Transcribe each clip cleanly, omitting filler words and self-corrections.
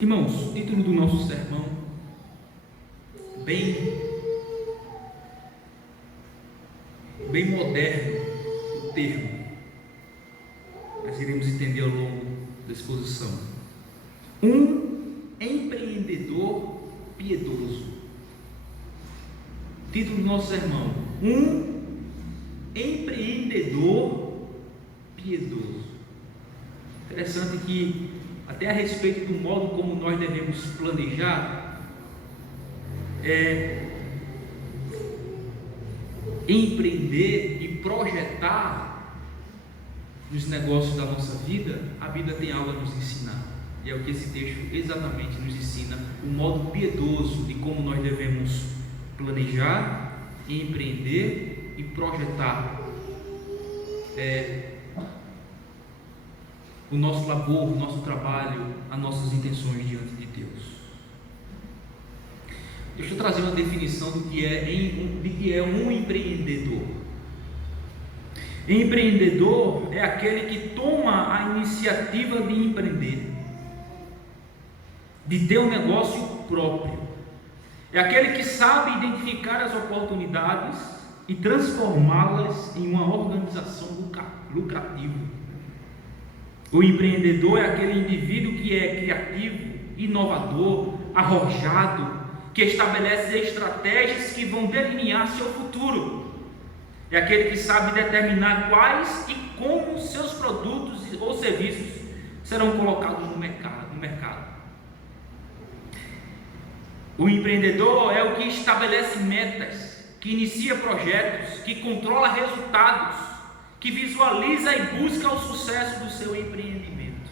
Irmãos, título do nosso sermão, bem moderno o termo, mas iremos entender ao longo da exposição. Um empreendedor piedoso. Título do nosso sermão: um empreendedor piedoso. Interessante que até a respeito do modo como nós devemos planejar, empreender e projetar nos negócios da nossa vida, a Bíblia tem algo a nos ensinar. E é o que esse texto exatamente nos ensina, o modo piedoso de como nós devemos planejar, empreender e projetar o nosso labor, o nosso trabalho, as nossas intenções diante de Deus. Deixa eu trazer uma definição do que é um empreendedor. Empreendedor é aquele que toma a iniciativa de empreender, de ter um negócio próprio. É aquele que sabe identificar as oportunidades e transformá-las em uma organização lucrativa. O empreendedor é aquele indivíduo que é criativo, inovador, arrojado, que estabelece estratégias que vão delinear seu futuro. É aquele que sabe determinar quais e como seus produtos ou serviços serão colocados no mercado. O empreendedor é o que estabelece metas, que inicia projetos, que controla resultados, que visualiza e busca o sucesso do seu empreendimento.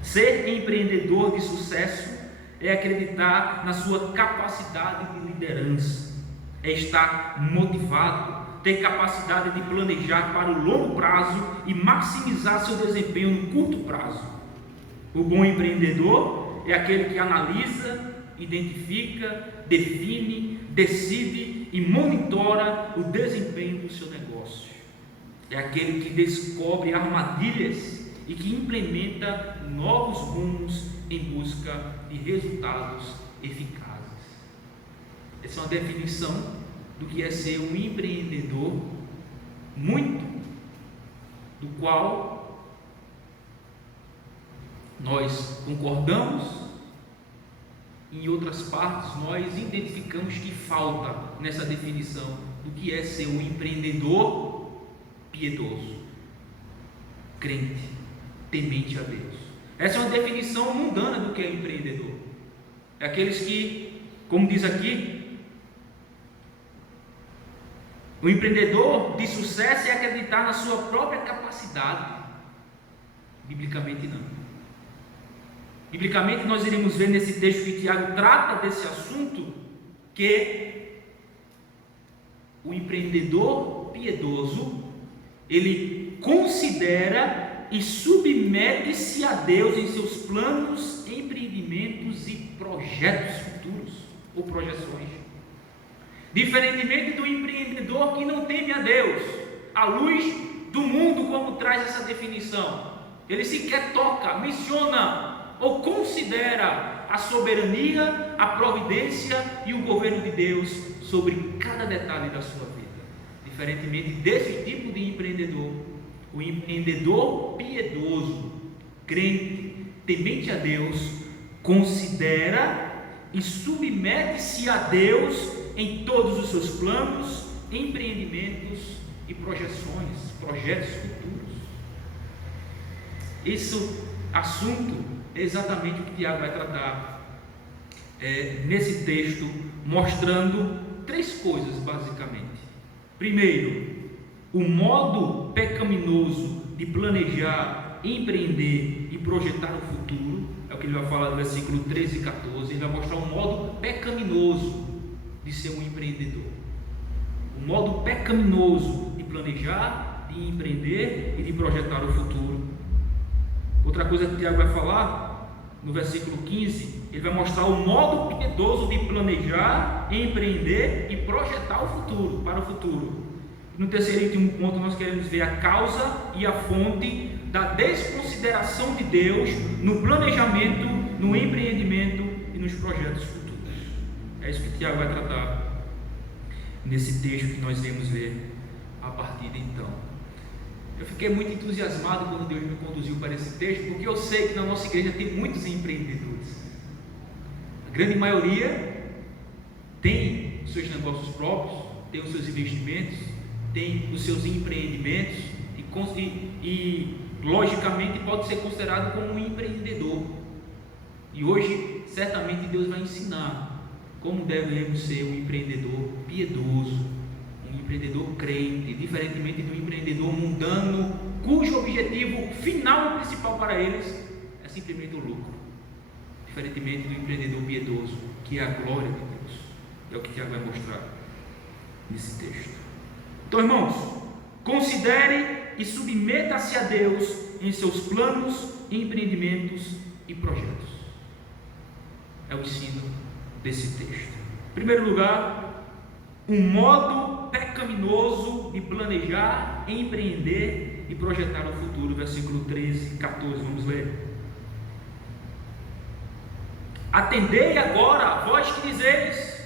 Ser empreendedor de sucesso é acreditar na sua capacidade de liderança, é estar motivado, ter capacidade de planejar para o longo prazo e maximizar seu desempenho no curto prazo. O bom empreendedor é aquele que analisa, identifica, define, decide e monitora o desempenho do seu negócio. É aquele que descobre armadilhas e que implementa novos rumos em busca de resultados eficazes. Essa é uma definição do que é ser um empreendedor, muito do qual nós concordamos. Em outras partes, nós identificamos que falta nessa definição do que é ser um empreendedor piedoso, crente, temente a Deus. Essa é uma definição mundana do que é empreendedor. É aqueles que, como diz aqui, o empreendedor de sucesso é acreditar na sua própria capacidade. Biblicamente não. Biblicamente nós iremos ver nesse texto que Tiago trata desse assunto, que o empreendedor piedoso, ele considera e submete-se a Deus em seus planos, empreendimentos e projetos futuros ou projeções. Diferentemente do empreendedor que não teme a Deus, à luz do mundo, como traz essa definição, ele sequer toca, menciona ou considera a soberania, a providência e o governo de Deus sobre cada detalhe da sua vida. Diferentemente desse tipo de empreendedor, o empreendedor piedoso, crente, temente a Deus, considera e submete-se a Deus em todos os seus planos, empreendimentos e projeções, projetos futuros. Esse assunto é exatamente o que Tiago vai tratar nesse texto, mostrando três coisas basicamente. Primeiro, o modo pecaminoso de planejar, empreender e projetar o futuro. É o que ele vai falar no versículo 13 e 14. Ele vai mostrar o modo pecaminoso de ser um empreendedor. O modo pecaminoso de planejar, de empreender e de projetar o futuro. Outra coisa que o Tiago vai falar no versículo 15, ele vai mostrar o modo piedoso de planejar, empreender e projetar o futuro, para o futuro. No terceiro e último ponto, nós queremos ver a causa e a fonte da desconsideração de Deus no planejamento, no empreendimento e nos projetos futuros. É isso que Tiago vai tratar nesse texto que nós iremos ver a partir de então. Eu fiquei muito entusiasmado quando Deus me conduziu para esse texto, porque eu sei que na nossa igreja tem muitos empreendedores. A grande maioria tem os seus negócios próprios, tem os seus investimentos, tem os seus empreendimentos e logicamente pode ser considerado como um empreendedor. E hoje certamente Deus vai ensinar como devemos ser um empreendedor piedoso, um empreendedor crente, diferentemente do empreendedor mundano, cujo objetivo final e principal para eles é simplesmente o lucro, diferentemente do empreendedor piedoso, que é a glória de Deus. É o que Tiago vai mostrar nesse texto. Então, irmãos, considere e submeta-se a Deus em seus planos, empreendimentos e projetos. É o ensino desse texto. Em primeiro lugar, um modo pecaminoso de planejar, empreender e projetar o futuro. Versículo 13 e 14, vamos ler. Atendei agora, vós que dizeis: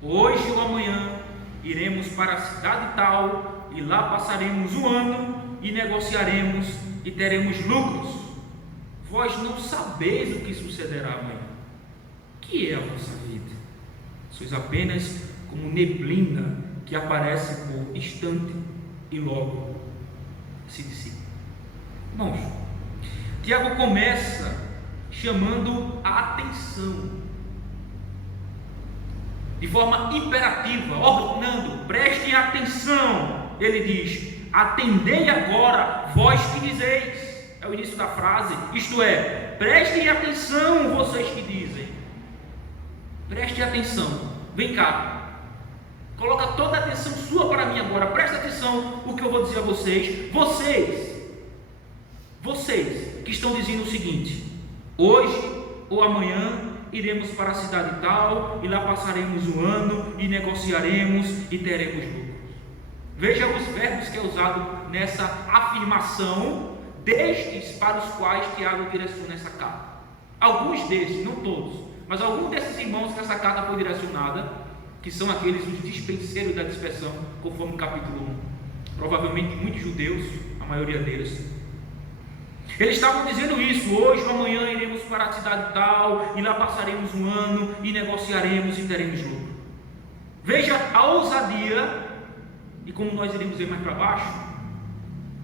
hoje ou amanhã iremos para a cidade tal, e lá passaremos um ano, e negociaremos, e teremos lucros. Vós não sabeis o que sucederá amanhã. Que é a vossa vida? Sois apenas como neblina que aparece por instante e logo se dissipa. Irmãos, Tiago começa chamando a atenção de forma imperativa, ordenando: prestem atenção. Ele diz: atendei agora, vós que dizeis. É o início da frase, isto é, prestem atenção, vocês que dizem. Preste atenção, vem cá, coloca toda a atenção sua para mim agora, presta atenção o que eu vou dizer a vocês. Vocês que estão dizendo o seguinte: hoje ou amanhã iremos para a cidade tal, e lá passaremos um ano, e negociaremos, e teremos lucros. Veja os verbos que é usado nessa afirmação, destes para os quais Tiago direciona essa carta. Alguns desses, não todos, mas alguns desses irmãos que essa carta foi direcionada, que são aqueles os dispenseiros da dispersão, conforme o capítulo 1, provavelmente muitos judeus, a maioria deles, eles estavam dizendo isso: hoje ou amanhã iremos para a cidade tal, e lá passaremos um ano, e negociaremos e teremos lucro. Veja a ousadia, e como nós iremos ver mais para baixo,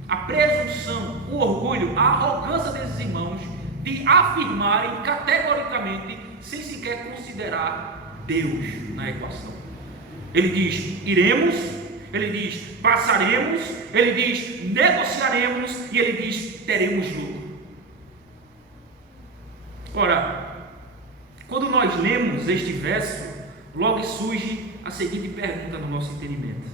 a presunção, o orgulho, a arrogância desses irmãos de afirmarem categoricamente, sem sequer considerar Deus na equação. Ele diz: iremos, ele diz: passaremos, ele diz: negociaremos, e ele diz: teremos lucro. Ora, quando nós lemos este verso, logo surge a seguinte pergunta no nosso entendimento: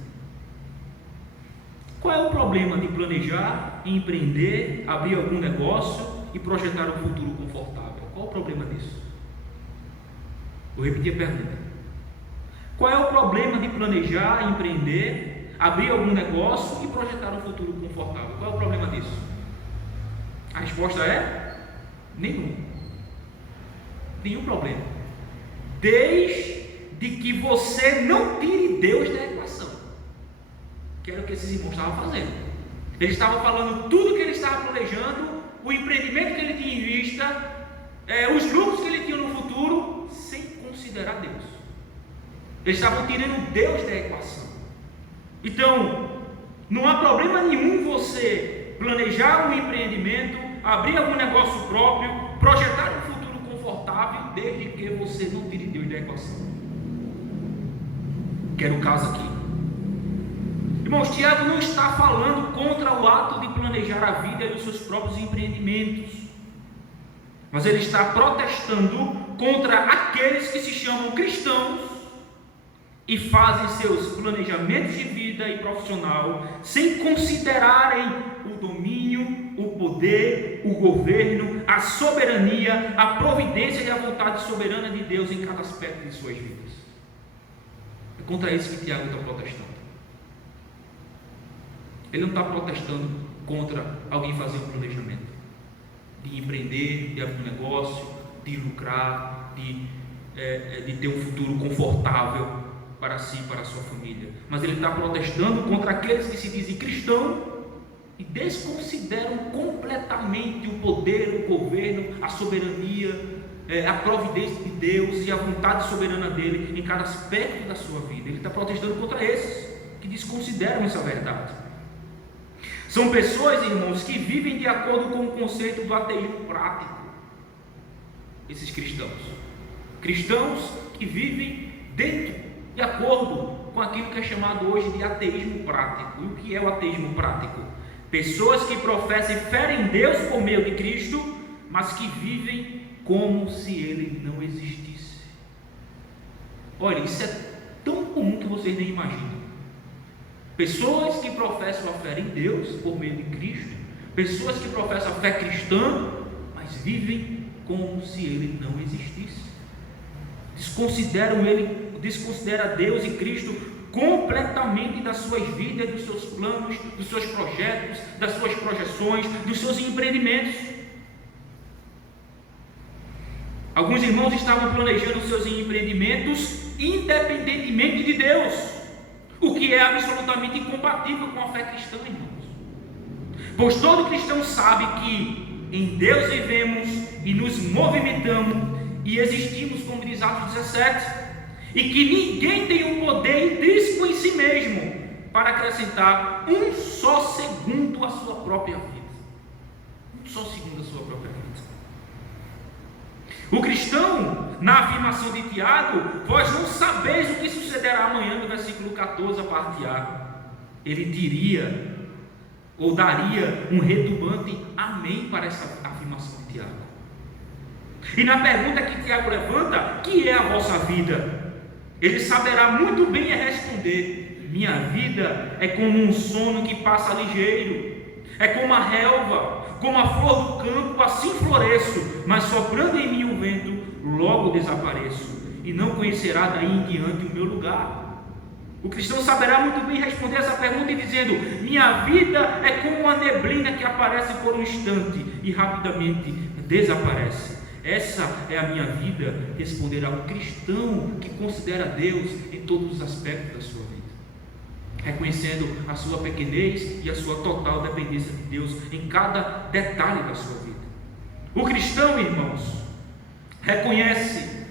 qual é o problema de planejar, empreender, abrir algum negócio e projetar um futuro confortável? Qual é o problema disso? Vou repetir a pergunta: qual é o problema de planejar, empreender, abrir algum negócio e projetar um futuro confortável? Qual é o problema disso? A resposta é: nenhum. Nenhum problema. Desde que você não tire Deus da equação. Que era o que esses irmãos estavam fazendo. Eles estavam falando tudo que ele estava planejando, o empreendimento que ele tinha em vista, os lucros que ele tinha no futuro, sem considerar Deus. Eles estavam tirando Deus da equação. Então, não há problema nenhum você planejar um empreendimento, abrir algum negócio próprio, projetar um futuro confortável, desde que você não tire Deus da equação. Que era o caso aqui. Irmãos, Tiago não está falando contra o ato de planejar a vida e os seus próprios empreendimentos, mas ele está protestando contra aqueles que se chamam cristãos e fazem seus planejamentos de vida e profissional sem considerarem o domínio, o poder, o governo, a soberania, a providência e a vontade soberana de Deus em cada aspecto de suas vidas. É contra isso que Tiago está protestando. Ele não está protestando contra alguém fazer um planejamento de empreender, de abrir um negócio, de lucrar, de ter um futuro confortável para si e para a sua família. Mas ele está protestando contra aqueles que se dizem cristãos e desconsideram completamente o poder, o governo, a soberania, a providência de Deus e a vontade soberana dele em cada aspecto da sua vida. Ele está protestando contra esses que desconsideram essa verdade. São pessoas, irmãos, que vivem de acordo com o conceito do ateísmo prático. Esses cristãos que vivem de acordo com aquilo que é chamado hoje de ateísmo prático. E o que é o ateísmo prático? Pessoas que professam fé em Deus por meio de Cristo, mas que vivem como se Ele não existisse. Olha, isso é tão comum que vocês nem imaginam. Pessoas que professam a fé em Deus por meio de Cristo, pessoas que professam a fé cristã, mas vivem como se Ele não existisse. Desconsidera Deus e Cristo completamente das suas vidas, dos seus planos, dos seus projetos, das suas projeções, dos seus empreendimentos. Alguns irmãos estavam planejando seus empreendimentos independentemente de Deus, o que é absolutamente incompatível com a fé cristã, irmãos. Pois todo cristão sabe que em Deus vivemos e nos movimentamos e existimos, como diz Atos 17, e que ninguém tem o poder intrínseco em si mesmo para acrescentar um só segundo à sua própria vida. Um só segundo à sua própria vida. O cristão, na afirmação de Tiago, vós não sabeis o que sucederá amanhã, no versículo 14, a parte A. Ele diria, ou daria um retumbante amém para essa afirmação de Tiago. E na pergunta que Tiago levanta, que é a vossa vida? Ele saberá muito bem responder: minha vida é como um sono que passa ligeiro, é como a relva, como a flor do campo, assim floresço, mas soprando em mim o vento, logo desapareço, e não conhecerá daí em diante o meu lugar. O cristão saberá muito bem responder essa pergunta e dizendo: minha vida é como uma neblina que aparece por um instante e rapidamente desaparece. Essa é a minha vida, responderá um cristão que considera Deus em todos os aspectos da sua vida, reconhecendo a sua pequenez e a sua total dependência de Deus em cada detalhe da sua vida. O cristão, irmãos, reconhece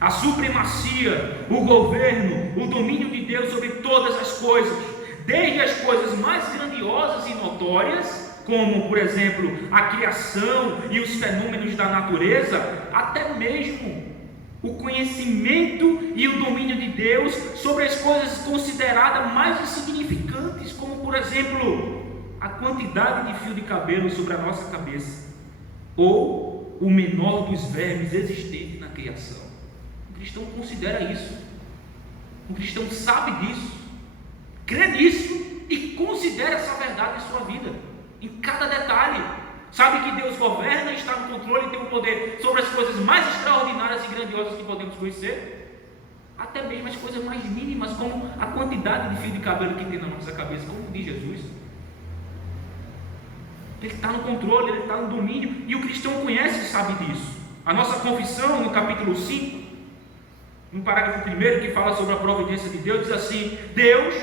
a supremacia, o governo, o domínio de Deus sobre todas as coisas, desde as coisas mais grandiosas e notórias, como, por exemplo, a criação e os fenômenos da natureza, até mesmo o conhecimento e o domínio de Deus sobre as coisas consideradas mais insignificantes, como, por exemplo, a quantidade de fio de cabelo sobre a nossa cabeça, ou o menor dos vermes existentes na criação. O cristão considera isso, o cristão sabe disso, crê nisso e considera essa verdade em sua vida, em cada detalhe. Sabe que Deus governa, está no controle e tem o poder sobre as coisas mais extraordinárias e grandiosas que podemos conhecer, até mesmo as coisas mais mínimas, como a quantidade de fio de cabelo que tem na nossa cabeça, como diz Jesus. Ele está no controle, ele está no domínio, e o cristão conhece e sabe disso. A nossa confissão, no capítulo 5, no parágrafo 1, que fala sobre a providência de Deus, diz assim: Deus,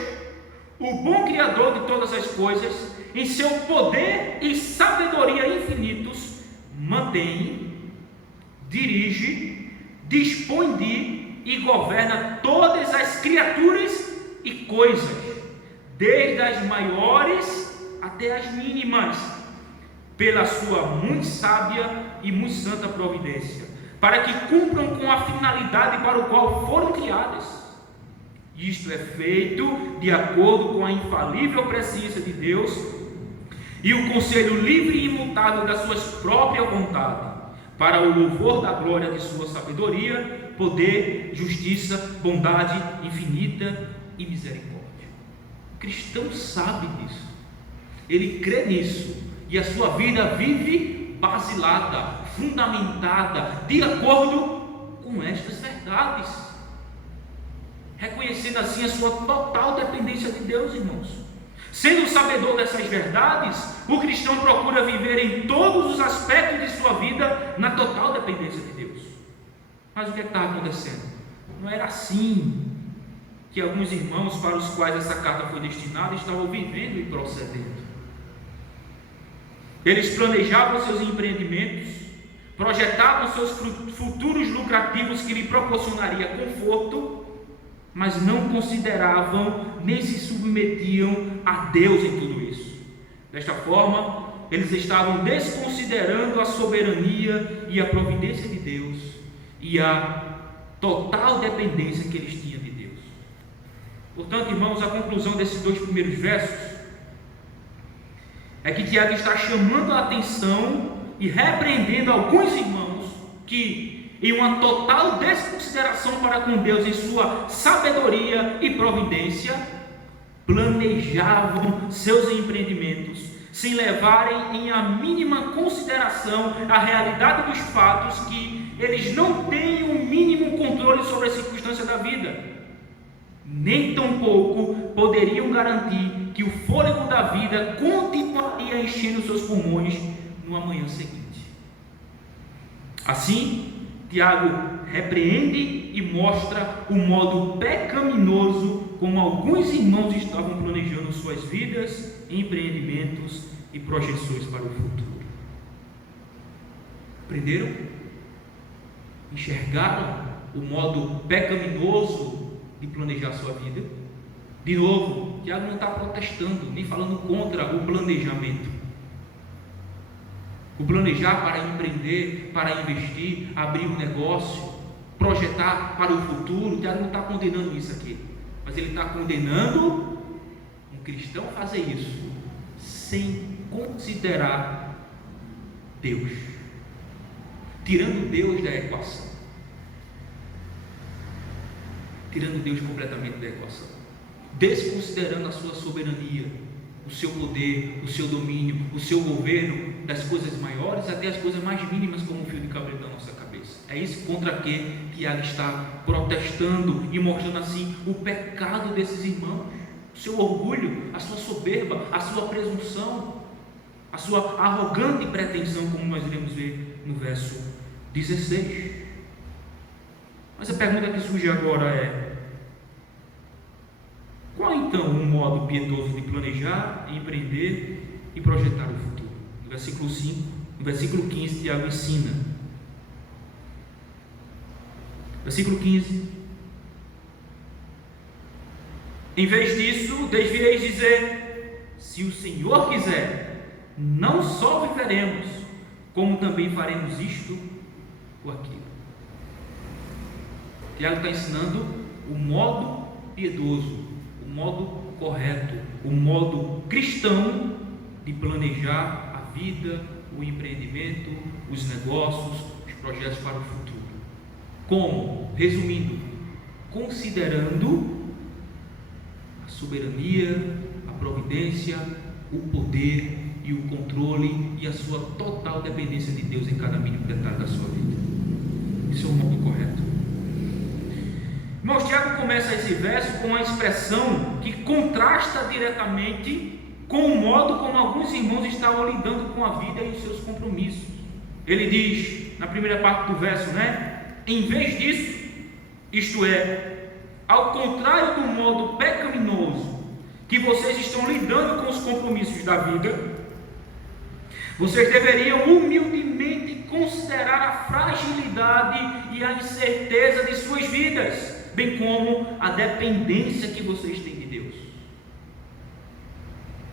o bom Criador de todas as coisas, em seu poder e sabedoria infinitos, mantém, dirige, dispõe de e governa todas as criaturas e coisas, desde as maiores até as mínimas, pela sua muito sábia e muito santa providência, para que cumpram com a finalidade para o qual foram criadas. Isto é feito de acordo com a infalível presciência de Deus e o conselho livre e imutável da sua própria vontade, para o louvor da glória de sua sabedoria, poder, justiça, bondade infinita e misericórdia. O cristão sabe disso, ele crê nisso, e a sua vida vive basilada, fundamentada, de acordo com estas verdades, reconhecendo assim a sua total dependência de Deus, irmãos. Sendo sabedor dessas verdades, o cristão procura viver em todos os aspectos de sua vida na total dependência de Deus. Mas o que estava acontecendo? Não era assim que alguns irmãos para os quais essa carta foi destinada estavam vivendo e procedendo. Eles planejavam seus empreendimentos, projetavam seus futuros lucrativos que lhe proporcionaria conforto, mas não consideravam nem se submetiam a Deus em tudo isso. Desta forma, eles estavam desconsiderando a soberania e a providência de Deus e a total dependência que eles tinham de Deus. Portanto, irmãos, a conclusão desses 2 primeiros versos é que Tiago está chamando a atenção e repreendendo alguns irmãos que, em uma total desconsideração para com Deus em sua sabedoria e providência, planejavam seus empreendimentos sem levarem em a mínima consideração a realidade dos fatos, que eles não têm o mínimo controle sobre as circunstâncias da vida, nem tampouco poderiam garantir que o fôlego da vida continuaria enchendo seus pulmões no amanhã seguinte. Assim, Tiago repreende e mostra o modo pecaminoso como alguns irmãos estavam planejando suas vidas, empreendimentos e projeções para o futuro. Aprenderam? Enxergaram o modo pecaminoso de planejar sua vida? De novo, Tiago não está protestando, nem falando contra o planejamento. O planejar para empreender, para investir, abrir um negócio, projetar para o futuro, Tiago não está condenando isso aqui. Mas ele está condenando um cristão fazer isso sem considerar Deus, tirando Deus da equação, tirando Deus completamente da equação, desconsiderando a sua soberania, o seu poder, o seu domínio, o seu governo, das coisas maiores até as coisas mais mínimas, como um fio de cabelo da nossa cabeça. É isso contra que Tiago está protestando e mostrando assim o pecado desses irmãos, o seu orgulho, a sua soberba, a sua presunção, a sua arrogante pretensão, como nós iremos ver no verso 16. Mas a pergunta que surge agora é: qual então o modo piedoso de planejar, empreender e projetar o futuro? No versículo 5, no versículo 15, Tiago ensina. Versículo 15: em vez disso, desvieis dizer: se o Senhor quiser, não só viveremos, como também faremos isto ou aquilo. Tiago está ensinando o modo piedoso, o modo correto, o modo cristão de planejar a vida, o empreendimento, os negócios, os projetos para o futuro. Como? Resumindo, considerando a soberania, a providência, o poder e o controle e a sua total dependência de Deus em cada mínimo detalhe da sua vida. Isso é o modo correto. Irmãos, Tiago começa esse verso com uma expressão que contrasta diretamente com o modo como alguns irmãos estavam lidando com a vida e os seus compromissos. Ele diz, na primeira parte do verso, em vez disso, isto é, ao contrário do modo pecaminoso que vocês estão lidando com os compromissos da vida, vocês deveriam humildemente considerar a fragilidade e a incerteza de suas vidas, bem como a dependência que vocês têm de Deus.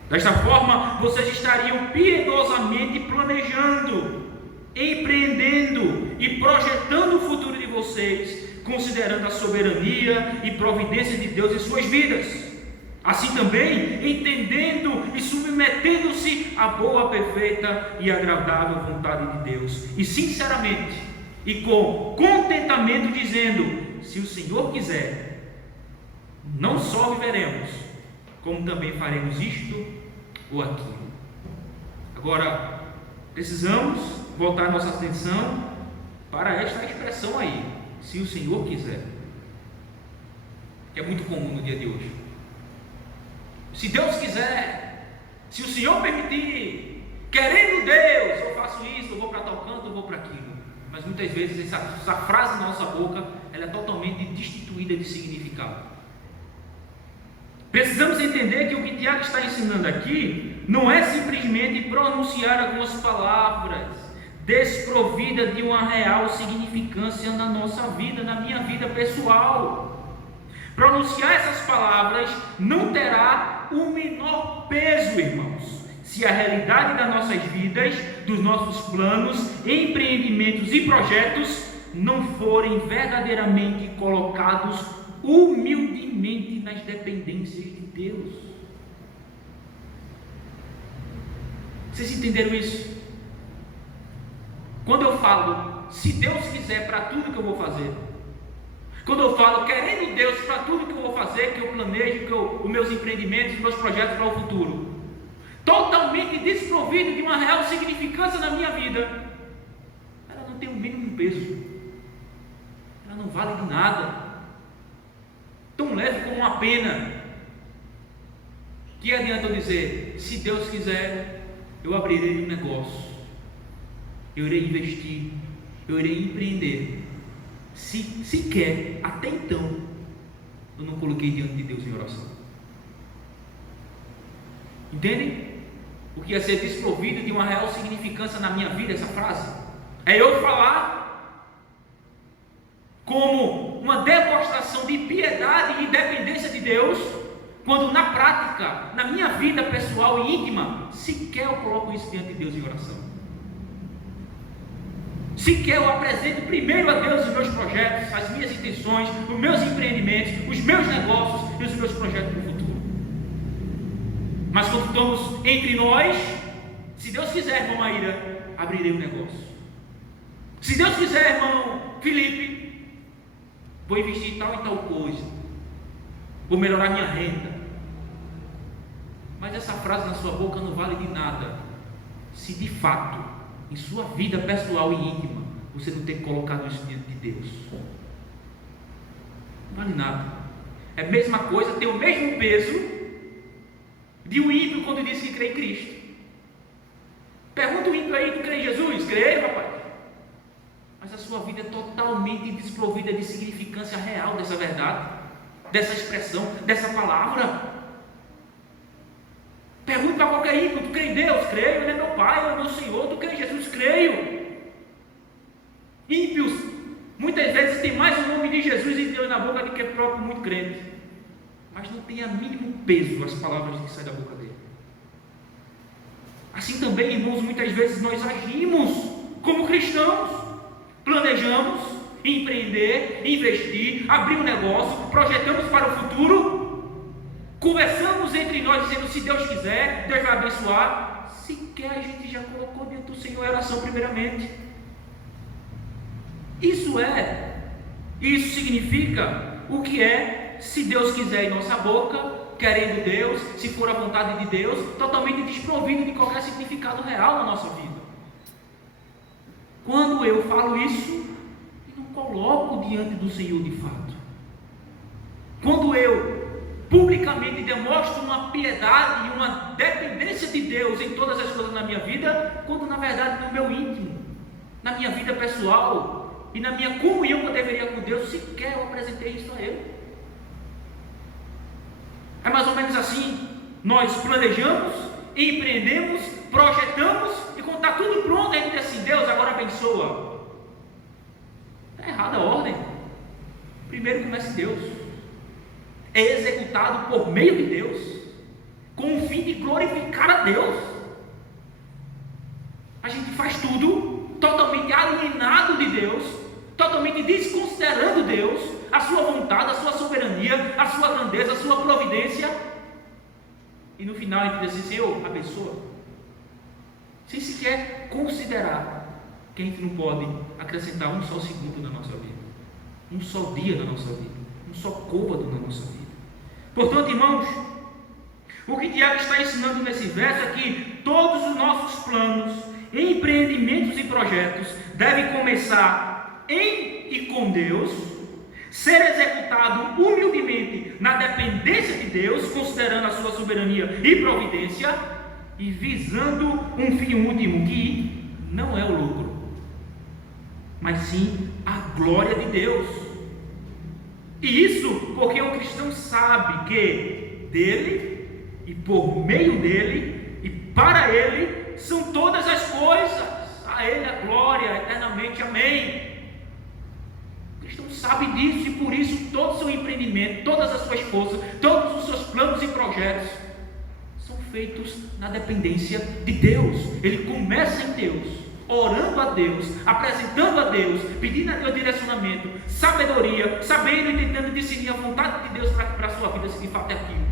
Desta forma, vocês estariam piedosamente planejando, empreendendo e projetando o futuro de vocês, considerando a soberania e providência de Deus em suas vidas. Assim também, entendendo e submetendo-se à boa, perfeita e agradável vontade de Deus. E sinceramente, e com contentamento, dizendo: se o Senhor quiser, não só viveremos, como também faremos isto ou aquilo. Agora, precisamos voltar nossa atenção para esta expressão aí: se o Senhor quiser, que é muito comum no dia de hoje. Se Deus quiser, Se o Senhor permitir, querendo Deus, eu faço isso, eu vou para tal canto, eu vou para aquilo. Mas muitas vezes essa frase na nossa boca, ela é totalmente destituída de significado. Precisamos entender que o que Tiago está ensinando aqui não é simplesmente pronunciar algumas palavras desprovidas de uma real significância na nossa vida, na minha vida pessoal. Pronunciar essas palavras não terá o menor peso, irmãos, se a realidade das nossas vidas, dos nossos planos, empreendimentos e projetos não forem verdadeiramente colocados humildemente nas dependências de Deus. Vocês entenderam isso? Quando eu falo, se Deus quiser para tudo que eu vou fazer, quando eu falo, querendo Deus para tudo que eu vou fazer, que eu planejo, os meus empreendimentos, os meus projetos para o futuro, totalmente desprovido de uma real significância na minha vida, ela não tem o mínimo peso, ela não vale de nada, tão leve como uma pena. Que adianta eu dizer, se Deus quiser, eu abrirei um negócio, eu irei investir, eu irei empreender, se quer, até então, eu não coloquei diante de Deus em oração. Entendem? O que é ser desprovido de uma real significância na minha vida, essa frase? É eu falar como uma demonstração de piedade e dependência de Deus, quando na prática, na minha vida pessoal e íntima, sequer eu coloco isso diante de Deus em oração. Sequer eu apresento primeiro a Deus os meus projetos, as minhas intenções, os meus empreendimentos, os meus negócios e os meus projetos para o futuro. Mas quando estamos entre nós, se Deus quiser, irmão Maíra, abrirei um negócio. Se Deus quiser, irmão Felipe, vou investir em tal e tal coisa, vou melhorar minha renda. Mas essa frase na sua boca não vale de nada, se de fato, em sua vida pessoal e íntima, você não tem colocado isso diante de Deus. Não vale nada. É a mesma coisa, tem o mesmo peso de um ímpio quando diz que crê em Cristo. Pergunta o ímpio aí, tu crê em Jesus? Creio, rapaz. Mas a sua vida é totalmente desprovida de significância real dessa verdade, dessa expressão, dessa palavra. Pergunta para qualquer ímpio, tu crê em Deus? Creio, ele é meu Pai, ele é meu Senhor. Tu crê em Jesus? Creio. Ímpios, muitas vezes tem mais o nome de Jesus e Deus na boca do que o próprio muito crente, mas não tem a mínimo peso as palavras que saem da boca dele. Assim também, irmãos, muitas vezes nós agimos como cristãos, planejamos empreender, investir, abrir um negócio, projetamos para o futuro, conversamos entre nós dizendo, se Deus quiser, Deus vai abençoar. Sequer a gente já colocou diante do Senhor a oração primeiramente. Isso significa o que é, se Deus quiser em nossa boca, querendo Deus, se for a vontade de Deus, totalmente desprovido de qualquer significado real na nossa vida. Quando eu falo isso, eu não coloco diante do Senhor de fato. Quando eu publicamente demonstro uma piedade e uma dependência de Deus em todas as coisas na minha vida, quando na verdade no meu íntimo, na minha vida pessoal e na minha comunhão que eu deveria com Deus, sequer eu apresentei isso a Ele. É mais ou menos assim, nós planejamos, empreendemos, projetamos, e quando está tudo pronto, a gente diz assim, Deus agora abençoa. Está errada a ordem. Primeiro começa em Deus, é executado por meio de Deus, com o fim de glorificar a Deus. A gente faz tudo totalmente alienado de Deus, totalmente desconsiderando Deus, a sua vontade, a sua soberania, a sua grandeza, a sua providência, e no final a gente diz assim, Senhor, abençoa, sem sequer considerar que a gente não pode acrescentar um só segundo na nossa vida, um só dia na nossa vida, um só côvado na nossa vida. Portanto, irmãos, o que Tiago está ensinando nesse verso é que todos os nossos planos, empreendimentos e projetos devem começar em e com Deus, ser executado humildemente na dependência de Deus, considerando a sua soberania e providência, e visando um fim último, que não é o lucro, mas sim a glória de Deus. E isso porque o cristão sabe que dele e por meio dele e para ele são todas as coisas. A ele a glória eternamente, amém. O cristão sabe disso e por isso todo o seu empreendimento, todas as suas forças, todos os seus planos e projetos são feitos na dependência de Deus. Ele começa em Deus, orando a Deus, apresentando a Deus, pedindo a Deus direcionamento, sabedoria, sabendo e tentando discernir a vontade de Deus para a sua vida, se de fato é aquilo.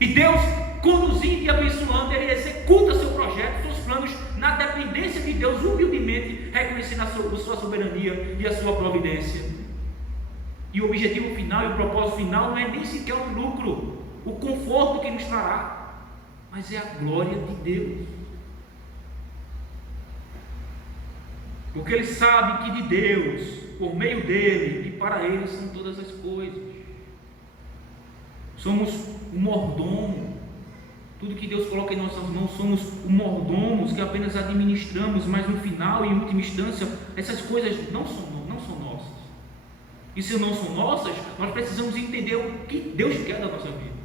E Deus, conduzindo e abençoando, Ele executa seu projeto, seus planos, na dependência de Deus, humildemente, reconhecendo a sua soberania e a sua providência. E o objetivo final e o propósito final não é nem sequer o lucro, o conforto que nos trará, mas é a glória de Deus. Porque ele sabe que de Deus, por meio dele e para ele são todas as coisas. Somos o mordomo. Tudo que Deus coloca em nossas mãos, somos o mordomos que apenas administramos, mas no final e em última instância, essas coisas não são nossas. E se não são nossas, nós precisamos entender o que Deus quer da nossa vida.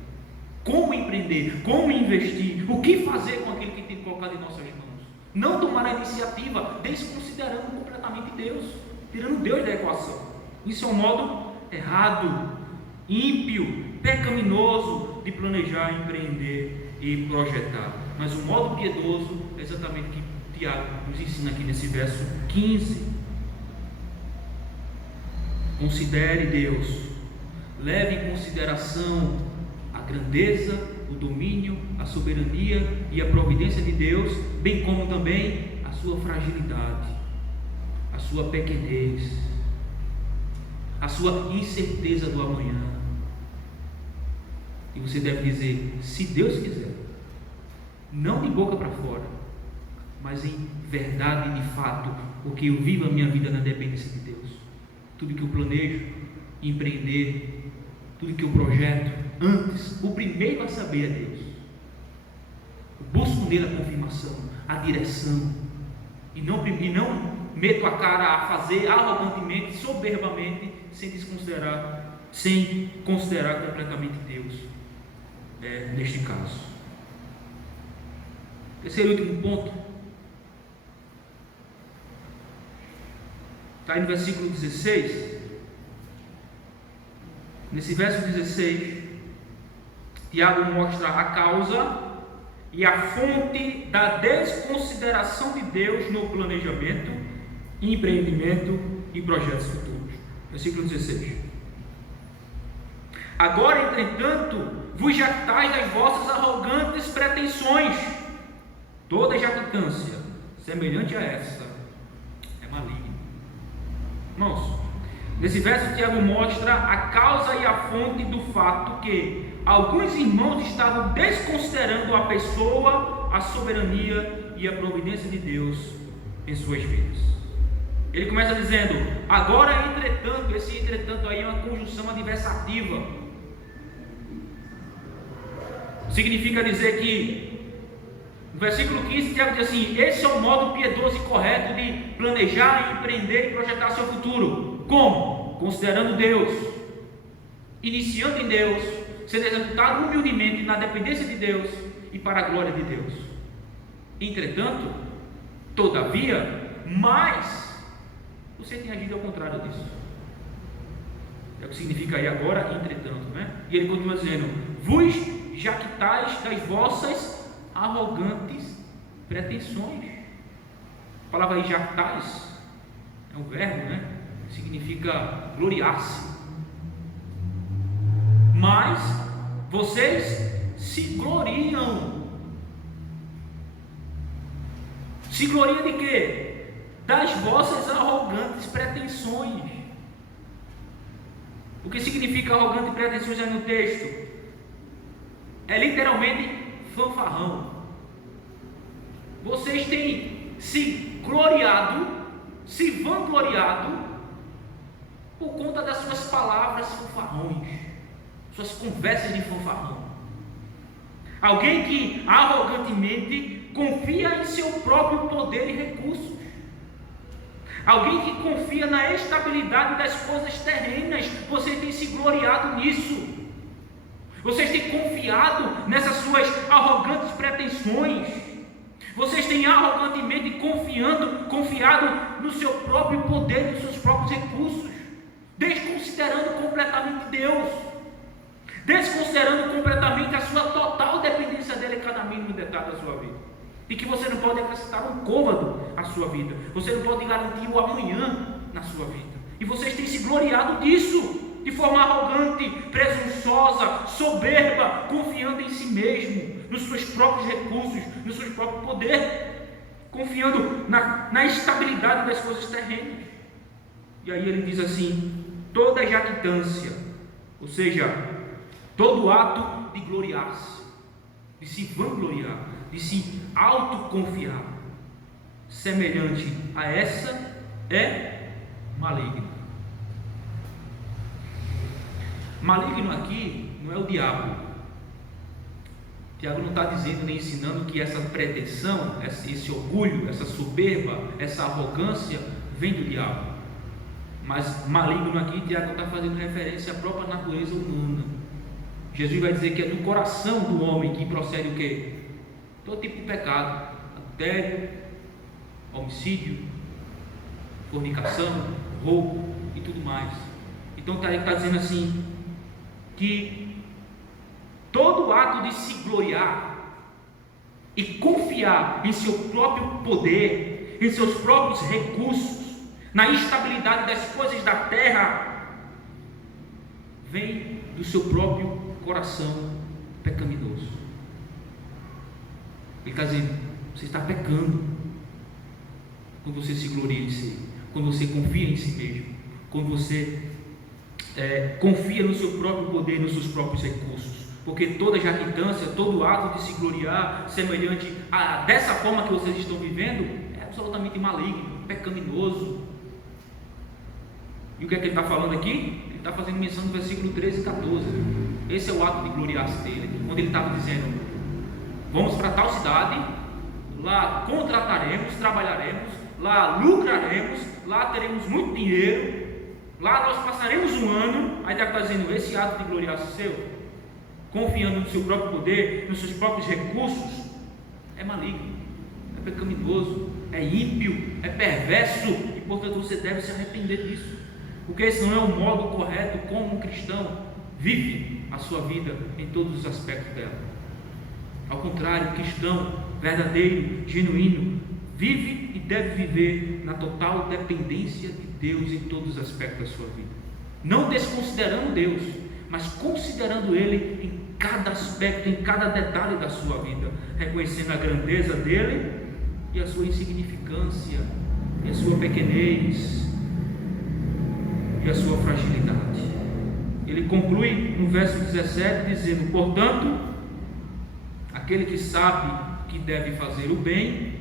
Como empreender, como investir, o que fazer com aquilo que tem colocado em nossas mãos. Não tomar a iniciativa desconsiderando completamente Deus, tirando Deus da equação. Isso é um modo errado, ímpio, pecaminoso de planejar, empreender e projetar. Mas o modo piedoso é exatamente o que Tiago nos ensina aqui nesse verso 15. Considere Deus, leve em consideração a grandeza, o domínio, a soberania e a providência de Deus, bem como também a sua fragilidade, a sua pequenez, a sua incerteza do amanhã. E você deve dizer, se Deus quiser, não de boca para fora, mas em verdade e de fato, porque eu vivo a minha vida na dependência de Deus. Tudo que eu planejo, empreender, tudo que eu projeto, antes, o primeiro a saber é Deus. Eu busco nele a confirmação, a direção, e não meto a cara a fazer arrogantemente, soberbamente, sem considerar completamente Deus, neste caso. Terceiro e último ponto, está aí no versículo 16. Nesse verso 16, Tiago mostra a causa e a fonte da desconsideração de Deus no planejamento, empreendimento e projetos futuros. Versículo 16. Agora, entretanto, vos jactais das vossas arrogantes pretensões. Toda jactância semelhante a essa é maligna. Irmãos, nesse verso Tiago mostra a causa e a fonte do fato que alguns irmãos estavam desconsiderando a pessoa, a soberania e a providência de Deus em suas vidas. Ele começa dizendo, agora entretanto, esse entretanto aí é uma conjunção adversativa. Significa dizer que, no versículo 15, Tiago diz assim, esse é o modo piedoso e correto de planejar, empreender e projetar seu futuro. Como? Considerando Deus, iniciando em Deus, sendo executado humildemente na dependência de Deus e para a glória de Deus. Entretanto, todavia, mas você tem agido ao contrário disso. É o que significa aí agora, entretanto, né? E ele continua dizendo, vos jactais das vossas arrogantes pretensões. A palavra aí jactais é um verbo, né? Significa gloriar-se. Mas vocês se gloriam. Se gloriam de quê? Das vossas arrogantes pretensões. O que significa arrogante pretensões aí no texto? É literalmente fanfarrão. Vocês têm se gloriado, se vangloriado por conta das suas palavras fanfarrões, suas conversas de fanfarrão. Alguém que arrogantemente confia em seu próprio poder e recursos. Alguém que confia na estabilidade das coisas terrenas. Você tem se gloriado nisso. Vocês têm confiado nessas suas arrogantes pretensões. Vocês têm arrogantemente confiado no seu próprio poder, nos seus próprios recursos, desconsiderando completamente Deus, desconsiderando completamente a sua total dependência dele em cada mínimo detalhe da sua vida. E que você não pode acrescentar um côvado à sua vida, você não pode garantir o amanhã na sua vida. E vocês têm se gloriado disso, de forma arrogante, presunçosa, soberba, confiando em si mesmo, nos seus próprios recursos, no seu próprio poder, confiando na estabilidade das coisas terrenas. E aí ele diz assim: toda jactância, ou seja, todo ato de gloriar-se, de se vangloriar, de se autoconfiar, semelhante a essa, é maligno. Maligno aqui não é o diabo. Tiago não está dizendo nem ensinando que essa pretensão, esse orgulho, essa soberba, essa arrogância vem do diabo. Mas maligno aqui, Tiago está fazendo referência à própria natureza humana. Jesus vai dizer que é do coração do homem que procede o quê? Todo tipo de pecado: adultério, homicídio, fornicação, roubo e tudo mais. Então ele está dizendo assim, que todo ato de se gloriar e confiar em seu próprio poder, em seus próprios recursos, na estabilidade das coisas da terra, vem do seu próprio coração pecaminoso. Ele está dizendo: você está pecando quando você se gloria em si, quando você confia em si mesmo, quando você confia no seu próprio poder, nos seus próprios recursos. Porque toda jactância, todo ato de se gloriar semelhante a dessa forma que vocês estão vivendo é absolutamente maligno, pecaminoso. E o que é que ele está falando aqui? Ele está fazendo menção no versículo 13 e 14. Esse é o ato de gloriar-se dele, onde ele estava dizendo: vamos para tal cidade, lá contrataremos, trabalharemos, lá lucraremos, lá teremos muito dinheiro, lá nós passaremos um ano. Aí está dizendo: esse ato de gloriar-se seu, confiando no seu próprio poder, nos seus próprios recursos, é maligno, é pecaminoso, é ímpio, é perverso, e portanto você deve se arrepender disso, porque esse não é o modo correto como um cristão vive a sua vida em todos os aspectos dela. Ao contrário, o cristão verdadeiro, genuíno, vive e deve viver na total dependência de Deus em todos os aspectos da sua vida, não desconsiderando Deus, mas considerando Ele em cada aspecto, em cada detalhe da sua vida, reconhecendo a grandeza dEle e a sua insignificância, e a sua pequenez, e a sua fragilidade. Ele conclui no verso 17 dizendo: portanto, aquele que sabe que deve fazer o bem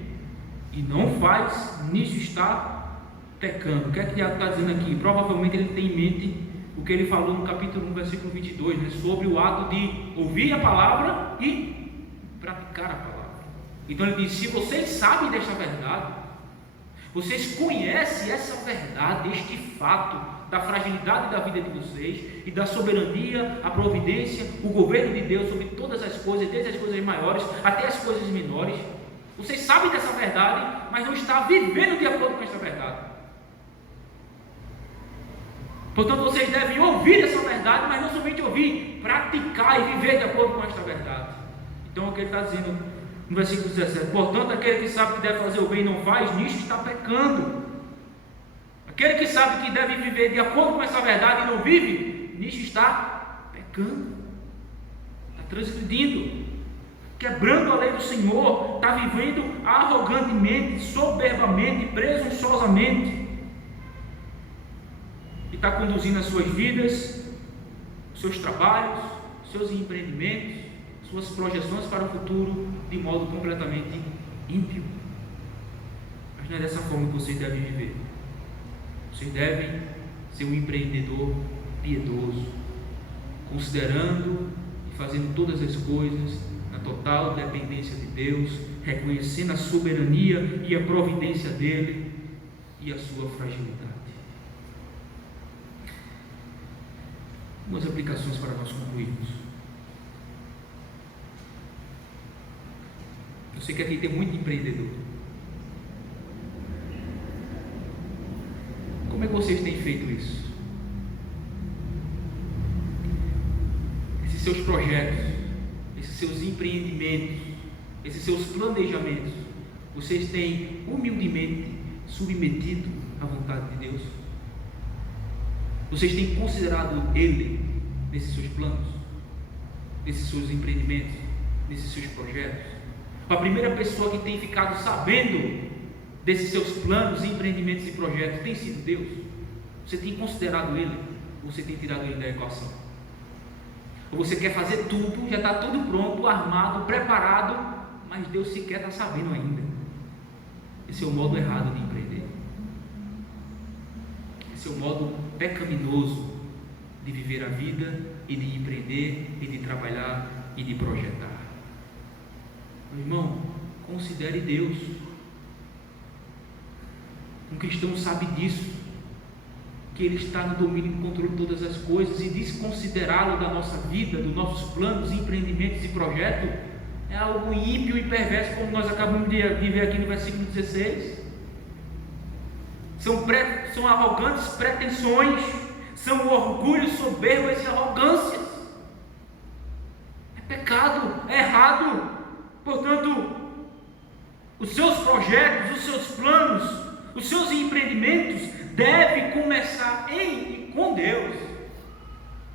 e não faz, nisso está pecando. O que é que Tiago está dizendo aqui? Provavelmente ele tem em mente o que ele falou no capítulo 1, versículo 22, né? Sobre o ato de ouvir a palavra e praticar a palavra. Então ele diz: se vocês sabem desta verdade, vocês conhecem essa verdade, este fato da fragilidade da vida de vocês e da soberania, a providência, o governo de Deus sobre todas as coisas, desde as coisas maiores até as coisas menores. Vocês sabem dessa verdade, mas não estão vivendo de acordo com essa verdade. Portanto, vocês devem ouvir essa verdade, mas não somente ouvir, praticar e viver de acordo com esta verdade. Então, o que ele está dizendo no versículo 17: portanto, aquele que sabe que deve fazer o bem e não faz, nisto está pecando. Aquele que sabe que deve viver de acordo com essa verdade e não vive, nisto está pecando, está transgredindo, quebrando a lei do Senhor, está vivendo arrogantemente, soberbamente, presunçosamente, e está conduzindo as suas vidas, os seus trabalhos, os seus empreendimentos, suas projeções para o futuro de modo completamente ímpio. Mas não é dessa forma que vocês devem viver. Vocês devem ser um empreendedor piedoso, considerando e fazendo todas as coisas na total dependência de Deus, reconhecendo a soberania e a providência dele e a sua fragilidade. Algumas aplicações para nós concluirmos. Eu sei que aqui tem muito empreendedor. Como é que vocês têm feito isso? Esses seus projetos, esses seus empreendimentos, esses seus planejamentos, vocês têm humildemente submetido à vontade de Deus? Vocês têm considerado Ele nesses seus planos, nesses seus empreendimentos, nesses seus projetos? A primeira pessoa que tem ficado sabendo desses seus planos, empreendimentos e projetos tem sido Deus? Você tem considerado Ele? Ou você tem tirado Ele da equação? Ou você quer fazer tudo, já está tudo pronto, armado, preparado, mas Deus sequer está sabendo ainda? Esse é o modo errado de empreender. Esse é o modo pecaminoso de viver a vida e de empreender e de trabalhar e de projetar. Meu irmão, considere Deus. Um cristão sabe disso, que Ele está no domínio e no controle de todas as coisas, e desconsiderá-lo da nossa vida, dos nossos planos, empreendimentos e projetos, é algo ímpio e perverso, como nós acabamos de ver aqui no versículo 16. São arrogantes pretensões, são orgulho, soberbas e arrogâncias. É pecado, é errado. Portanto, os seus projetos, os seus planos, os seus empreendimentos devem começar em e com Deus,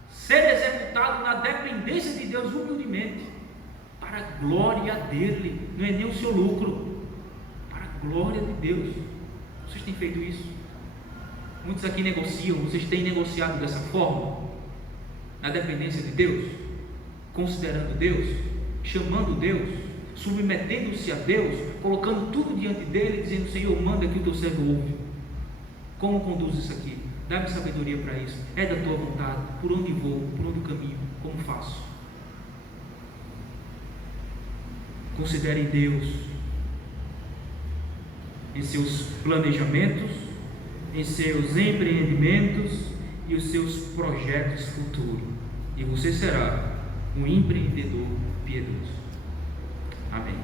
ser executado na dependência de Deus humildemente, para a glória dele, não é nem o seu lucro, para a glória de Deus. Vocês têm feito isso? Muitos aqui negociam. Vocês têm negociado dessa forma, na dependência de Deus, considerando Deus, chamando Deus, submetendo-se a Deus, colocando tudo diante dele, dizendo: Senhor, manda que o teu servo ouve. Como conduz isso aqui? Dá-me sabedoria para isso. É da tua vontade. Por onde vou? Por onde caminho? Como faço? Considere Deus em seus planejamentos, em seus empreendimentos e os seus projetos futuros, e você será um empreendedor piedoso. Amém.